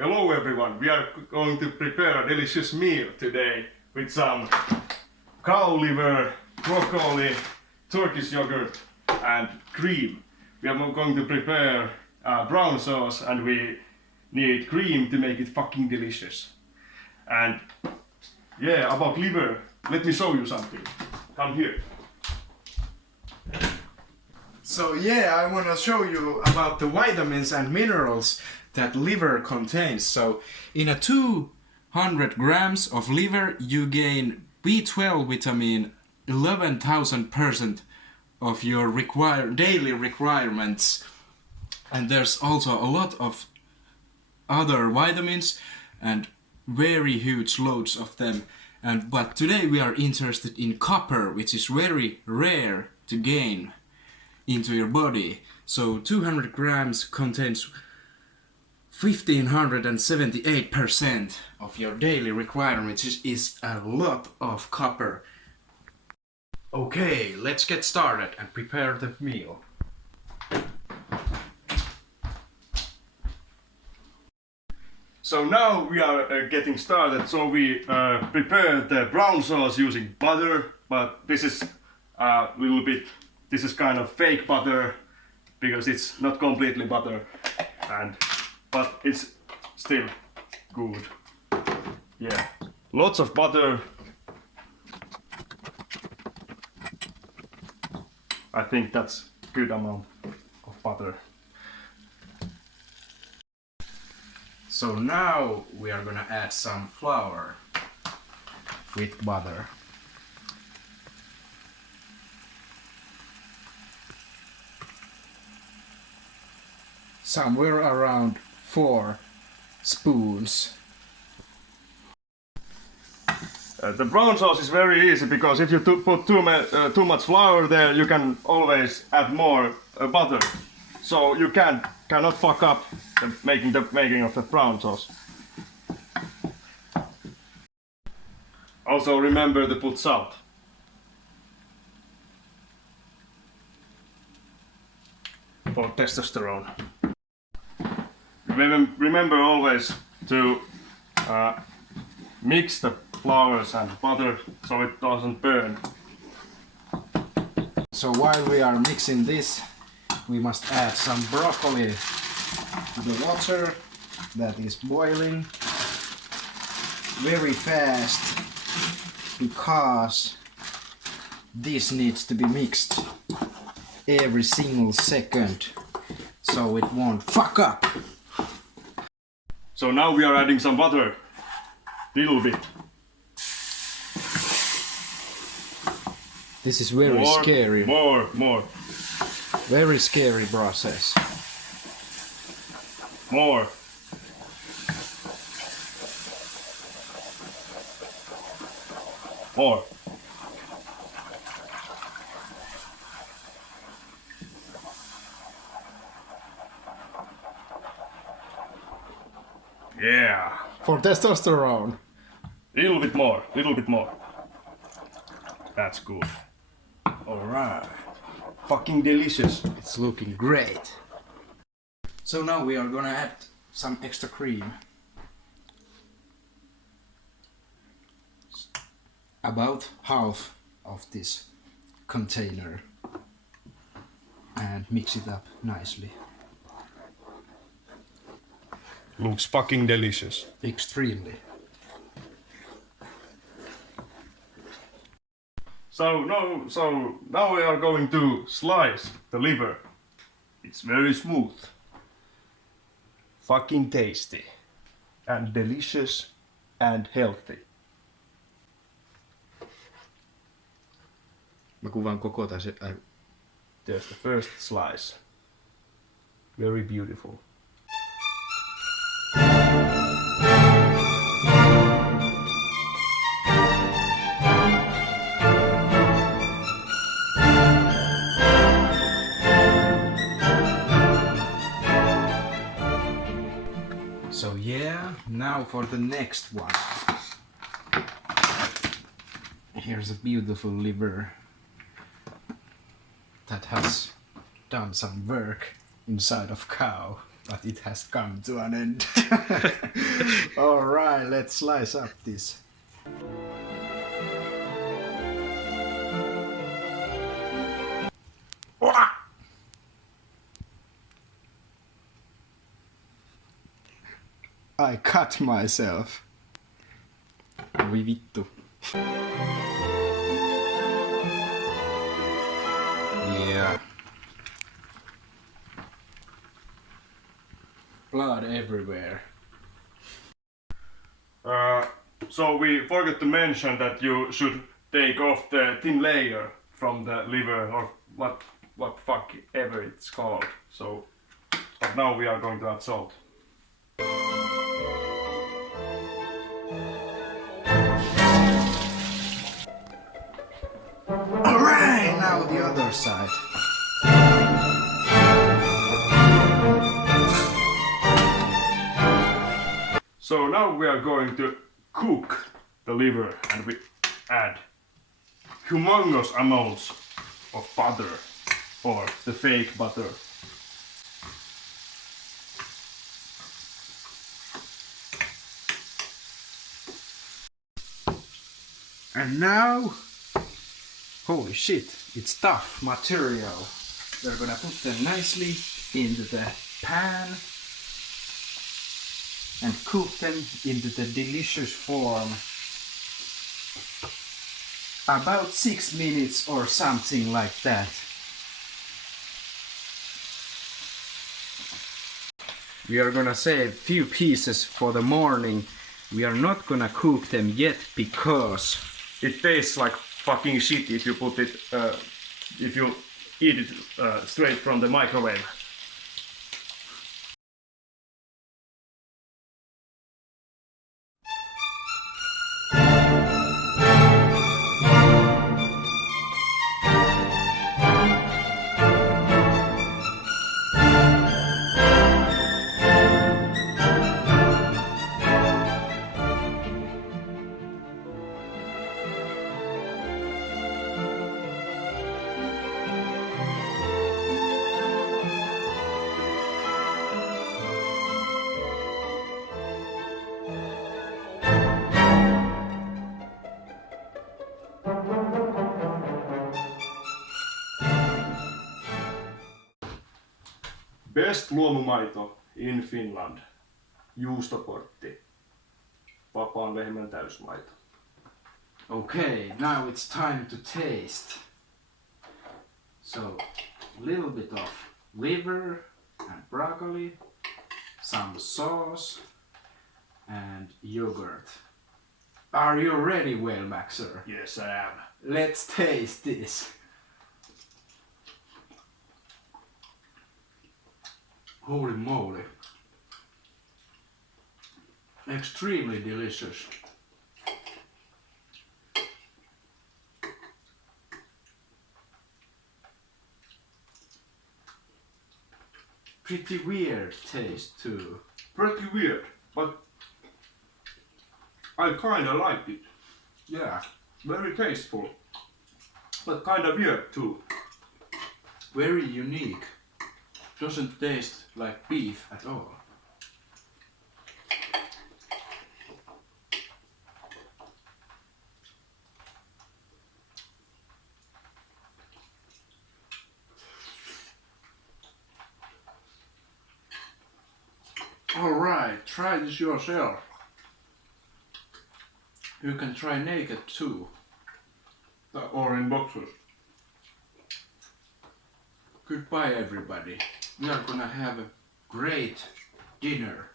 Hello everyone, we are going to prepare a delicious meal today with some cow liver, broccoli, Turkish yogurt and cream. We are going to prepare brown sauce and we need cream to make it fucking delicious. And yeah, about liver, let me show you something. Come here. So yeah, I want to show you about the vitamins and minerals that liver contains. So in a 200 grams of liver you gain B12 vitamin 11,000% of your daily requirements. And there's also a lot of other vitamins and very huge loads of them. But today we are interested in copper, which is very rare to gain into your body. So 200 grams contains 1578% of your daily requirements, which is a lot of copper. Okay, let's get started and prepare the meal. So now we are getting started. So we prepare the brown sauce using butter, but this is this is kind of fake butter because it's not completely butter, but it's still good. Yeah, lots of butter. I think that's good amount of butter. So now we are gonna add some flour with butter. Somewhere around 4 spoons. The brown sauce is very easy because if you put too much flour there, you can always add more butter. So you cannot fuck up the making of the brown sauce. Also remember to put salt. For testosterone. Remember always to mix the flours and butter so it doesn't burn. So while we are mixing this, we must add some broccoli to the water that is boiling very fast because this needs to be mixed every single second so it won't fuck up. So now we are adding some butter, little bit. This is very scary. More. Very scary process. More. Yeah. For testosterone. Little bit more. That's good. Alright. Fucking delicious. It's looking great. So now we are gonna add some extra cream. About half of this container. And mix it up nicely. Looks fucking delicious. Extremely. So now we are going to slice the liver. It's very smooth. Fucking tasty. And delicious and healthy. Mä kuvaan koko tässä. There's the first slice. Very beautiful. So yeah, now for the next one. Here's a beautiful liver that has done some work inside of cow. but it has come to an end. Alright, let's slice up this. I cut myself. Voi vittu. Yeah. Blood everywhere. So we forgot to mention that you should take off the thin layer from the liver or what fuck ever it's called. So, but now we are going to add salt. Alright, now the other side. So now we are going to cook the liver and we add humongous amounts of butter or the fake butter. And now, holy shit, it's tough material. We're gonna put them nicely into the pan and cook them into the delicious form. About 6 minutes or something like that. We are gonna save few pieces for the morning. We are not gonna cook them yet because It tastes like fucking shit if you put it, if you eat it straight from the microwave. Best luomumaito in Finland. Juustoportti. Vapaan lehmän täysmaito. okay, now it's time to taste. So, a little bit of liver and broccoli, some sauce and yogurt. Are you ready, Whale Maxer? Yes, I am. Let's taste this. Holy moly. Extremely delicious. Pretty weird taste too. Pretty weird, but I kinda liked it. Yeah, Very tasteful, but kinda weird too. very unique. Doesn't taste like beef at all. Alright, try this yourself. You can try naked too. Or in boxes. Goodbye everybody. We are gonna have a great dinner.